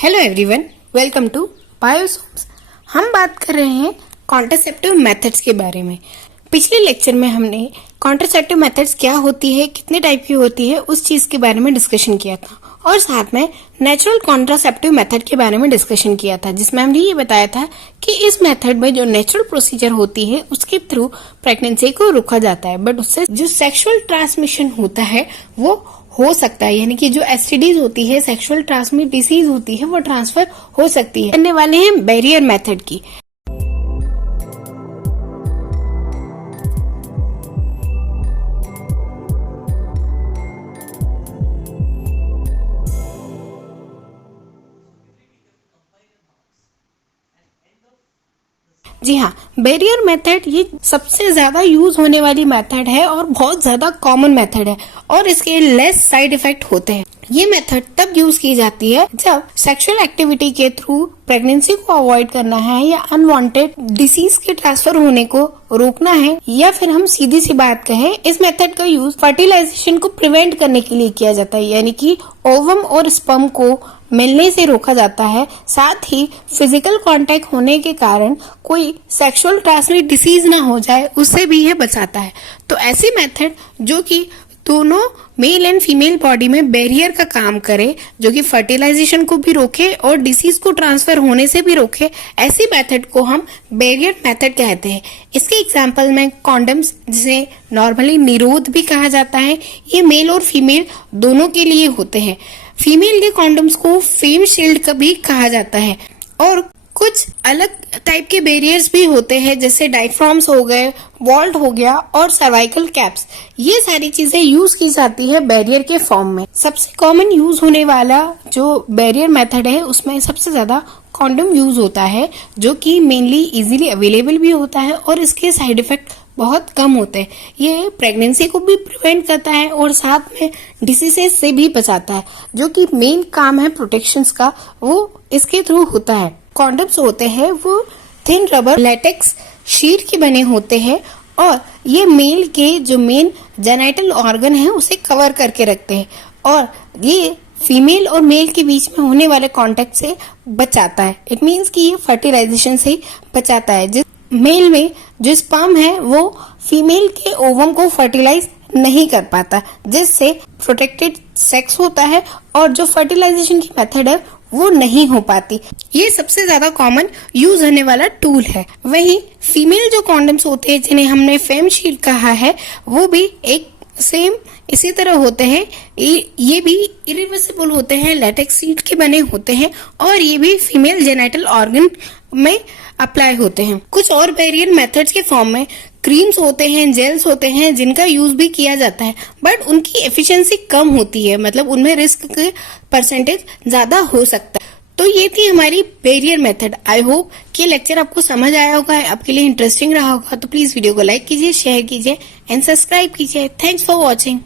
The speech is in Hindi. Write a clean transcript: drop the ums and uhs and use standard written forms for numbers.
Hello everyone, welcome to Biosomes. हम बात कर रहे हैं कॉन्ट्रासेप्टिव मेथड्स के बारे में। पिछले लेक्चर में हमने कॉन्ट्रासेप्टिव मेथड्स क्या होती है, कितने टाइप की होती है, उस चीज के बारे में डिस्कशन किया था और साथ में नेचुरल कॉन्ट्रासेप्टिव मेथड के बारे में डिस्कशन किया था, जिसमें हमने ये बताया था कि इस मेथड में जो नेचुरल प्रोसीजर होती है उसके थ्रू प्रेगनेंसी को रोका जाता है, बट उससे जो सेक्सुअल ट्रांसमिशन होता है वो हो सकता है, यानी कि जो एसटीडीज होती है, सेक्सुअल ट्रांसमिट डिसीज होती है, वो ट्रांसफर हो सकती है। करने वाले हैं बैरियर मेथड की। जी हाँ, बैरियर मेथड ये सबसे ज्यादा यूज होने वाली मेथड है और बहुत ज्यादा कॉमन मेथड है और इसके लेस साइड इफेक्ट होते हैं। ये मेथड तब यूज की जाती है जब सेक्सुअल एक्टिविटी के थ्रू प्रेगनेंसी को अवॉइड करना है या अनवांटेड डिसीज के ट्रांसफर होने को रोकना है, या फिर हम सीधी सी बात कहें, इस मेथड का यूज फर्टिलाइजेशन को प्रिवेंट करने के लिए किया जाता है, यानी कि ओवम और स्पर्म को मिलने से रोका जाता है। साथ ही फिजिकल कांटेक्ट होने के कारण कोई सेक्सुअल ट्रांसमिट डिसीज ना हो जाए, उससे भी यह बचाता है। तो ऐसी मेथड जो कि दोनों मेल एंड फीमेल बॉडी में बैरियर का काम करे, जो कि फर्टिलाइजेशन को भी रोके और डिसीज को ट्रांसफर होने से भी रोके, ऐसी मेथड को हम बैरियर मेथड कहते हैं। इसके एग्जांपल में कॉन्डम्स, जिसे नॉर्मली निरोध भी कहा जाता है, ये मेल और फीमेल दोनों के लिए होते हैं। फीमेल के कॉन्डम्स को फेम शील्ड का भी कहा जाता है। और कुछ अलग टाइप के बैरियर्स भी होते हैं, जैसे डायफ्राम्स हो गए, वॉल्ट हो गया और सर्वाइकल कैप्स। ये सारी चीजें यूज की जाती है बैरियर के फॉर्म में। सबसे कॉमन यूज होने वाला जो बैरियर मेथड है उसमें सबसे ज्यादा कॉन्डम यूज होता है, जो कि मेनली इजीली अवेलेबल भी होता है और इसके साइड इफेक्ट बहुत कम होते हैं। ये प्रेगनेंसी को भी प्रिवेंट करता है और साथ में डिसीजेस से भी बचाता है। जो कि मेन काम है प्रोटेक्शंस का, वो इसके थ्रू होता है। कॉन्डम्स होते हैं वो थिन रबर लेटेक्स शीट के बने होते हैं और ये मेल के जो मेन जेनिटल ऑर्गन है उसे कवर करके रखते हैं और ये फीमेल और मेल के बीच में होने वाले कांटेक्ट से बचाता है। इट मीन्स कि ये फर्टिलाइजेशन से बचाता है। जिस मेल में जो स्पर्म है वो फीमेल के ओवम को फर्टिलाइज नहीं कर पाता, जिससे प्रोटेक्टेड सेक्स होता है और जो फर्टिलाइजेशन की मेथड है वो नहीं हो पाती। ये सबसे ज्यादा कॉमन यूज होने वाला टूल है। वहीं फीमेल जो कॉन्डम्स होते हैं, जिन्हें हमने फेम शील्ड कहा है, वो भी एक सेम इसी तरह होते हैं। ये भी इरिवर्सिबल होते हैं, लेटेक्स शीट के बने होते हैं और ये भी फीमेल जेनिटल ऑर्गन में अप्लाई होते हैं। कुछ और बैरियर मेथड्स के फॉर्म में क्रीम्स होते हैं, जेल्स होते हैं, जिनका यूज भी किया जाता है, बट उनकी एफिशिएंसी कम होती है, मतलब उनमें रिस्क के परसेंटेज ज्यादा हो सकता है। तो ये थी हमारी बैरियर मेथड। आई होप कि लेक्चर आपको समझ आया होगा, आपके लिए इंटरेस्टिंग रहा होगा। तो प्लीज वीडियो को लाइक कीजिए, शेयर कीजिए एंड सब्सक्राइब कीजिए। Thanks for watching.